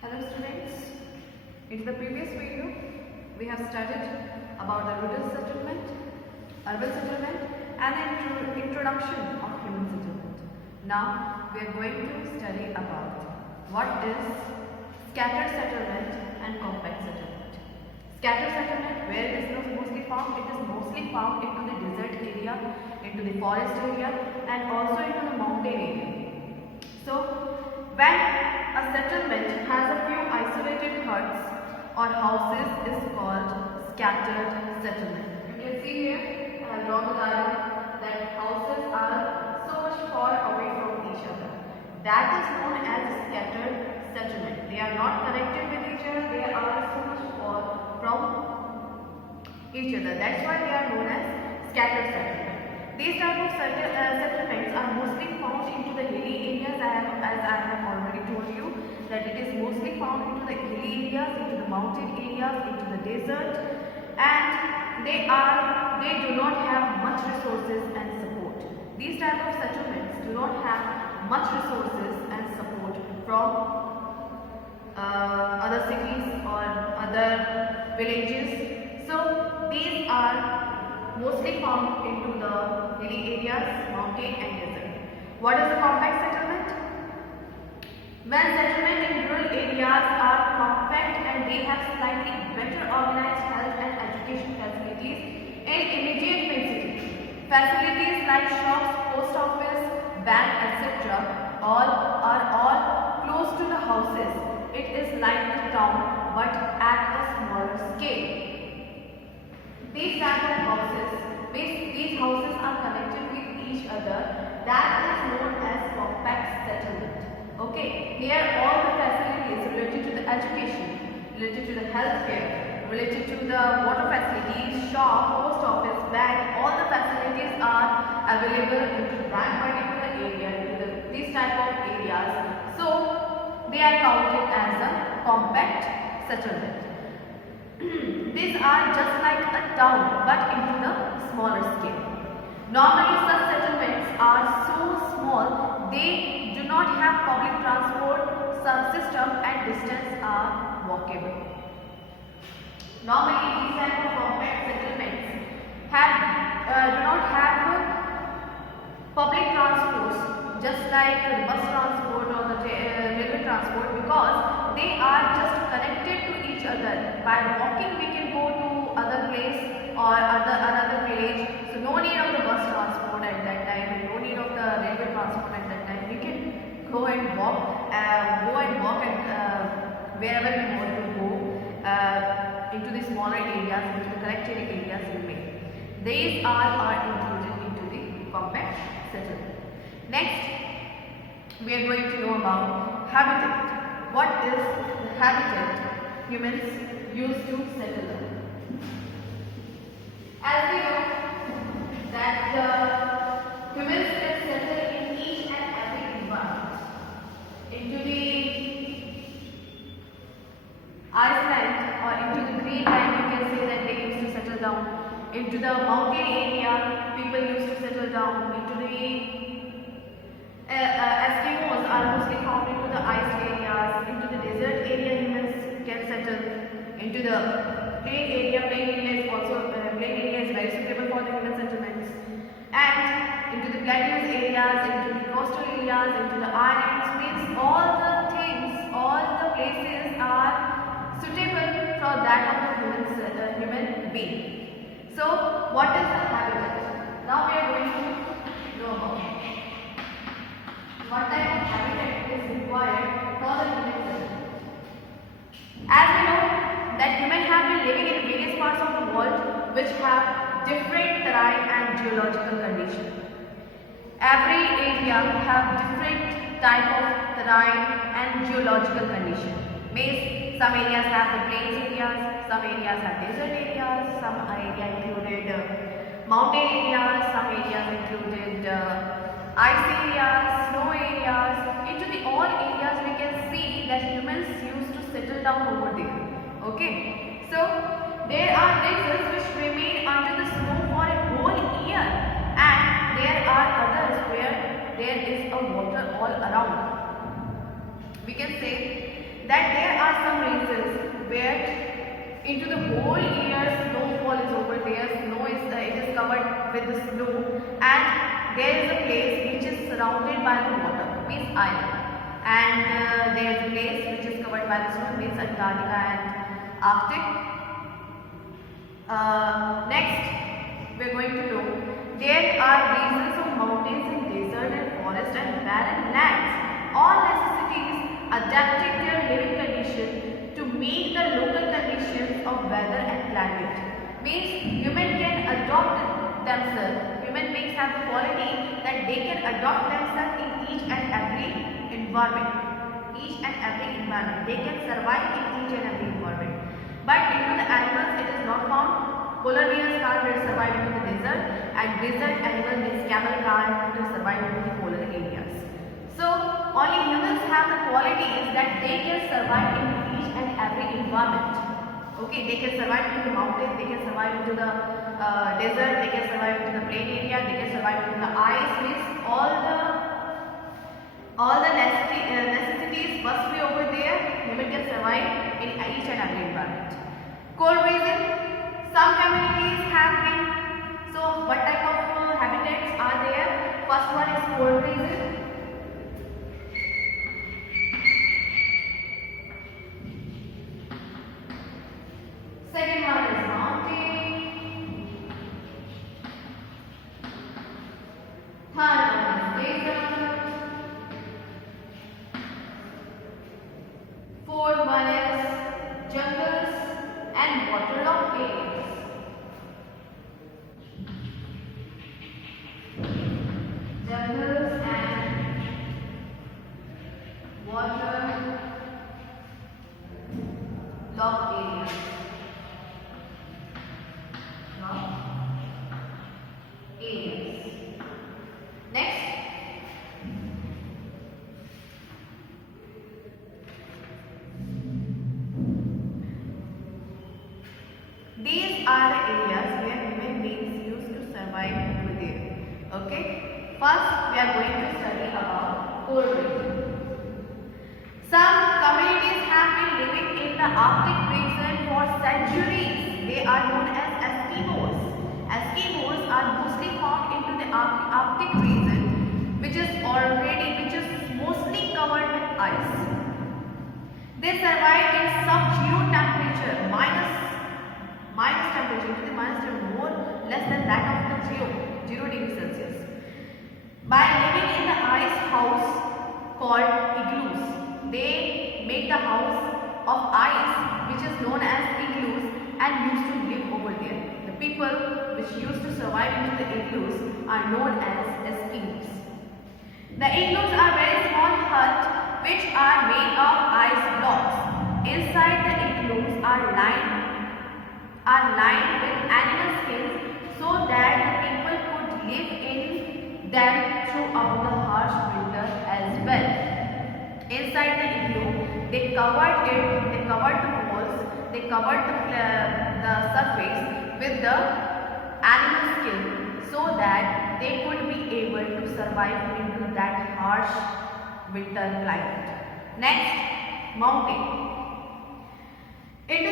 Hello students, in the previous video we have studied about the rural settlement, urban settlement and the introduction of human settlement. Now we are going to study about what is scattered settlement and compact settlement. Scattered settlement, where it is mostly found? It is mostly found into the desert area, into the forest area and also into the mountain area. So when a settlement has a few isolated huts or houses is called scattered settlement. You can see here I have drawn the diagram that houses are so much far away from each other. That is known as scattered settlement. They are not connected with each other, they are so much far from each other. That's why they are known as scattered settlement. These type of settlements are mostly found into the hilly areas, as I have already told you that it is mostly found into the hilly areas, into the mountain areas, into the desert, and they do not have much resources and support. These type of settlements do not have much resources and support from other cities or other villages. So these are mostly found into the hilly areas, mountain and desert. What is the compact settlement? When settlement in rural areas are compact and they have slightly better organized health and education facilities in immediate vicinity. Facilities like shops, post office, bank, etc. are all close to the houses. It is like the town but at a smaller scale. These type of houses, these houses are connected with each other. That is known as compact settlement. Okay, here all the facilities related to the education, related to the healthcare, related to the water facilities, shop, post office, bank, all the facilities are available into that particular area, into these type of areas. So they are counted as a compact settlement. These are just like a town but into the smaller scale. Normally such settlements are so small they do not have public transport system and distance are walkable. Normally these type of compact settlements do not have public transports just like the bus transport or the railway transport, because they are just connected to each other. By walking we can go to other place or another village. So no need of the bus transport at that time, no need of the railway transport at that time. We can go and walk and wherever we want to go into the smaller areas, into the connected areas we may. These are included into the compact settlement. Next, we are going to know about habitat. What is the habitat humans use to settle down? As we know that humans can settle in each and every environment. Into the Iceland or into the Greenland, you can say that they used to settle down. Into the mountain area, people used to settle down. Into the Eskimos are mostly found into the ice areas. Into the desert area, humans can settle. Into the plain area is also very suitable for the human settlements. And into the plateaus areas, into the coastal areas, into the islands, means all the things, all the places are suitable for that of the human being. So, what is the habitat? Now we are going to know about it. What type of habitat is required for the human settlement? As we know that humans have been living in various parts of the world which have different terrain and geological conditions. Every area have different type of terrain and geological condition. Means some areas have the plains areas, some areas have desert areas, some area included mountain areas, some areas included ice areas, snow areas. Into the all areas we can see that humans used to settle down over there. Okay, so there are places which remain under the snow for a whole year, and there are others where there is a water all around. We can say that there are some regions where into the whole year snowfall is over there, snow is it is covered with the snow, and there is a place which is surrounded by the water, means island, and there is a place which is covered by the snow, means Antarctica and Arctic. Next we are going to know there are regions of mountains and desert and forest and barren lands, all necessities adapting their living condition to meet the local conditions of weather and climate. Means human can adopt themselves, human beings have the quality that they can adopt themselves in each and every environment. They can survive in each and every environment. But into the animals it is not found. Polar bears can't survive into the desert, and desert animal means camel can't survive into the polar areas. So only humans have the qualities that they can survive in each and every environment. Okay, they can survive into the mountain, they can survive into the desert, they can survive into the plain area, they can survive into the ice. Means all the necessities must be over there. Human can survive in each and every environment. Cold region, some communities have been. So what type of habitats are there? First one is cold region. Second one is mountain. Third one is desert. Fourth one is jungles and waterlogged areas. Jungles and waterlogged areas. Next, these are the areas where human beings used to survive over there. Okay, first we are going to study about cold region. Some communities have been living in the Arctic region for centuries. They are known as Eskimos. Eskimos are mostly found into the Arctic region, which is mostly covered with ice. They survive in sub-zero temperature, minus temperature, more less than that of the 0 degree Celsius, by living in the ice house called igloos. They make the house of ice, which is known as igloos, and used to live over there. The people which used to survive into the igloos are known as Eskimos. The igloos are very small huts which are made of ice blocks. Inside the igloos are lined with animal skins so that the people could live in them throughout the harsh winter as well. Inside the igloo, they covered the walls, they covered the surface with the animal skin so that they could be able to survive into that harsh winter climate. Next, mountain. Into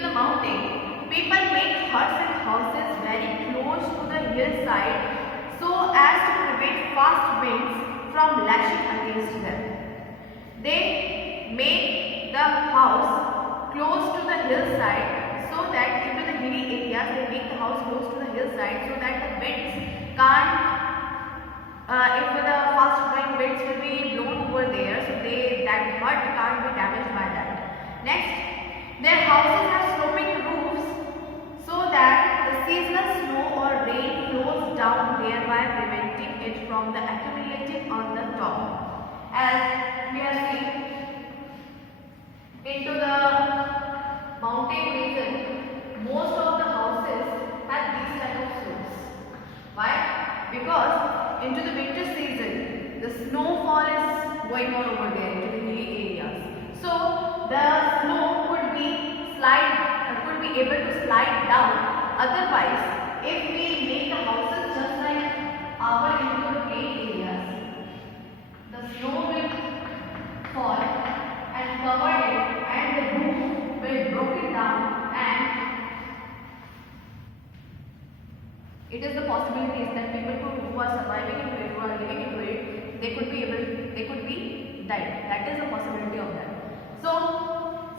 the mountain, people make huts and houses very close to the hillside so as to prevent fast winds from lashing against them. They make the house close to the hillside so that into the hilly areas they make the house close to the hillside so that the winds can't, if the fast blowing winds will be blown over there, so that hut can't be damaged by that. Next, their houses have sloping roofs so that the seasonal snow or rain flows down, thereby preventing it from the accumulating on the top. As we are seeing into the mountain region, most of the houses have these type of slopes. Why? Because into the winter season, the snowfall is going on over there into the hilly areas. So the snow could be able to slide down. Otherwise, if we make the houses just like our into the plain areas, the snow will fall are surviving into it, who are living into it, they could be died. That is a possibility of that. So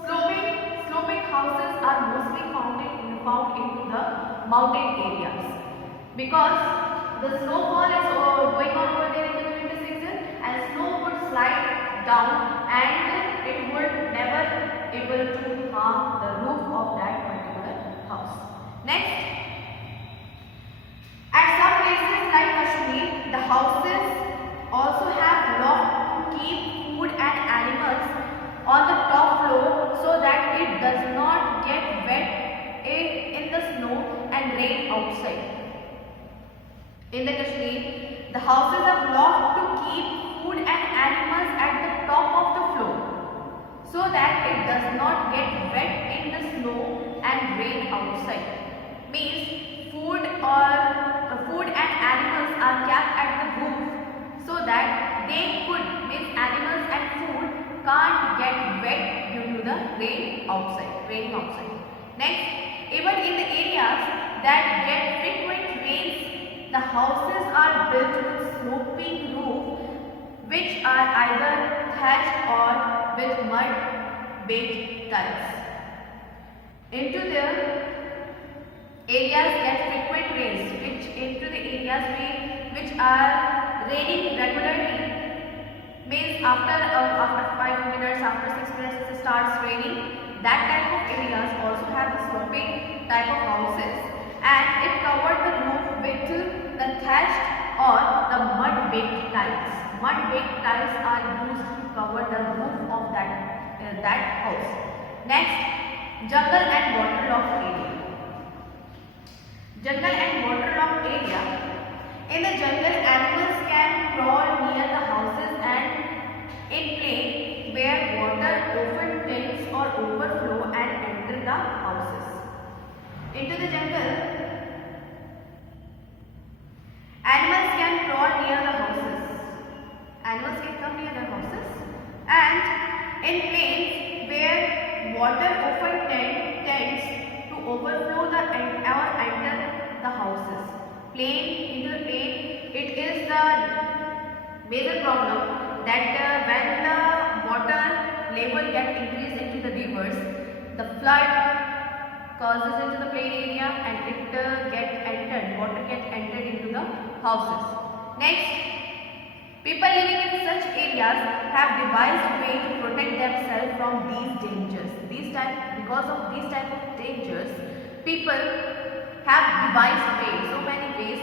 sloping houses are mostly found into the mountain areas because the snowfall is going on over there in the winter season, and snow would slide down and it would never able to harm the roof of that particular house. Next, at some places like Kashmir, the houses also have loft to keep food and animals on the top floor so that it does not get wet in the snow and rain outside. In the Kashmir, the houses are loft to keep food and animals at the top of the floor so that it does not get wet in the snow and rain outside. Means food and animals are kept at the roof so that they could, means animals and food can't get wet due to the raining outside. Next, even in the areas that get frequent rains, the houses are built with sloping roof which are either thatched or with mud-baked tiles. Into the areas that frequent rains, which are raining regularly, means after 5 minutes, after 6 minutes it starts raining. That type of areas also have the sloping type of houses, and it covered the roof with the thatched or the mud-baked tiles. Mud-baked tiles are used to cover the roof of that house. Next, jungle and waterlogged area. Jungle and waterlogged area. In the jungle, animals can crawl near the houses and in plain where water often tends or overflow and enter the houses. Into the jungle, animals can crawl near the houses. Animals can come near the houses, and in plains where water often tends to overflow or enter the houses. Into the plain, it is the major problem that when the water level gets increased into the rivers, the flood causes into the plain area and water gets entered into the houses. Next, people living in such areas have devised a way to protect themselves from these dangers. Because of these type of dangers, people have devised ways, so many ways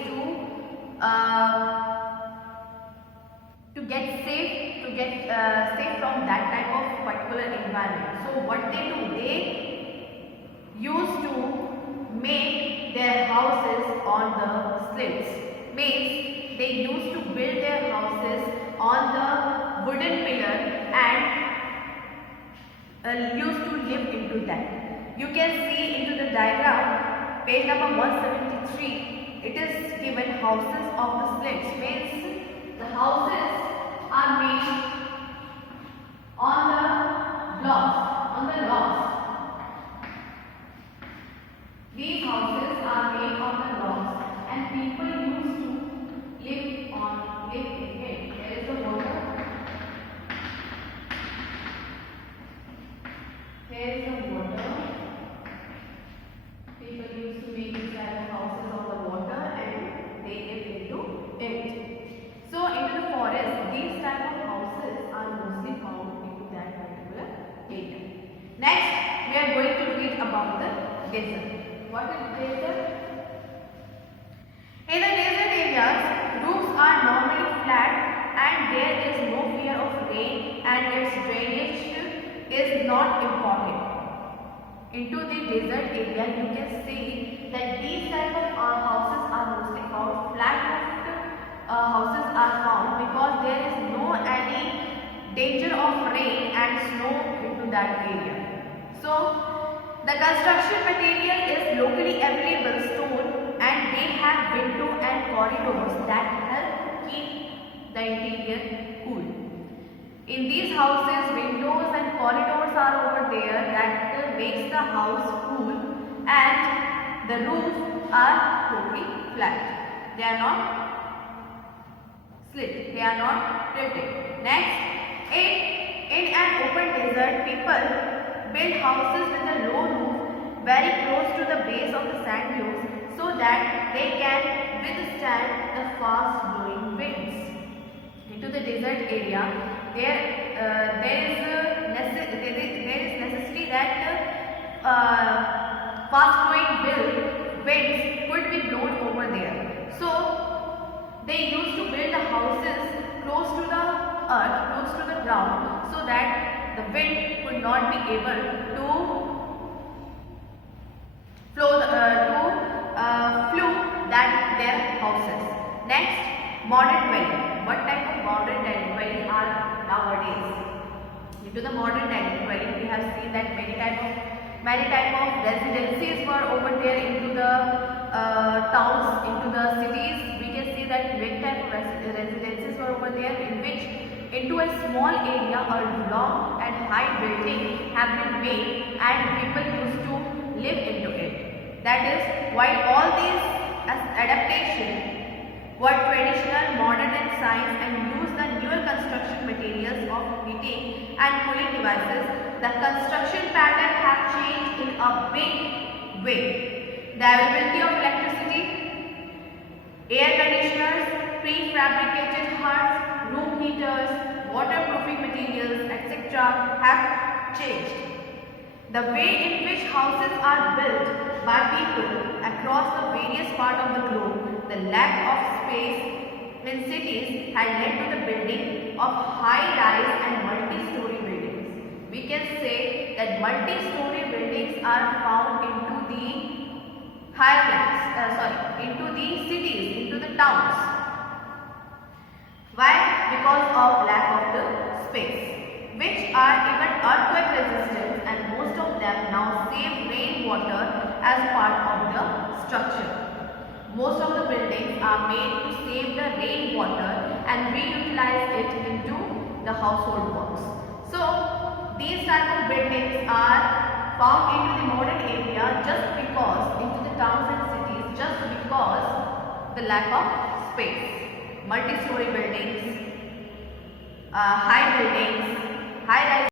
to get safe from that type of particular environment. So what they do, they used to make their houses on the slits. Means they used to build their houses on the wooden pillar and used to live into that. You can see into the diagram, page number 173, it is given houses of the slits. Means the houses are made on the logs. These houses are made on the logs, and people used to live in it. There is the water. Here is the water. People used to make these type of houses on the water, and they live into it. So into the forest, these type of houses are mostly found into that particular area. Next, we are going to read about the desert. What is desert? In the desert areas, roofs are normally flat and there is no fear of rain and its drainage is not important. Into the desert area, you can see that these type of houses are mostly found. Flat houses are found because there is no any danger of rain and snow into that area. So the construction material is locally available stone, and they have window and corridors that help keep the interior cool. In these houses, windows and corridors are over there that makes the house cool, and the roofs are totally flat. They are not split. They are not tilted. Next, in an open desert, people build houses with a low roof very close to the base of the sand dunes so that they can withstand the fast blowing winds. Into the desert area, there is necessity that fast blowing winds could be blown over there. So they used to build the houses close to the earth, close to the ground, so that the wind could not be able to flow their houses. Next, modern dwelling. What type of modern dwelling are nowadays? Into the modern dwelling, we have seen that many type of residencies were over there into the towns, into the cities. We can see that many type of residences were over there, in which into a small area a long and high building have been made and people used to live into it. That is, while all these adaptations were traditional, modern and science and use the newer construction materials of heating and cooling devices, the construction pattern have changed in a big way. The availability of electricity, air conditioners, prefabricated huts, room heaters, waterproofing materials, etc. have changed. The way in which houses are built by people across the various parts of the globe, the lack of space in cities had led to the building of high-rise and multi-story buildings. We can say that multi-story buildings are found into the into the cities, into the towns. Why? Because of lack of the space, which are even earthquake resistant, and most of them now save rainwater as part of the structure. Most of the buildings are made to save the rainwater and reutilize it into the household works. So these type of buildings are found into the modern area just because, into the towns and cities, just because the lack of space. Multi-story buildings, high buildings, high-rise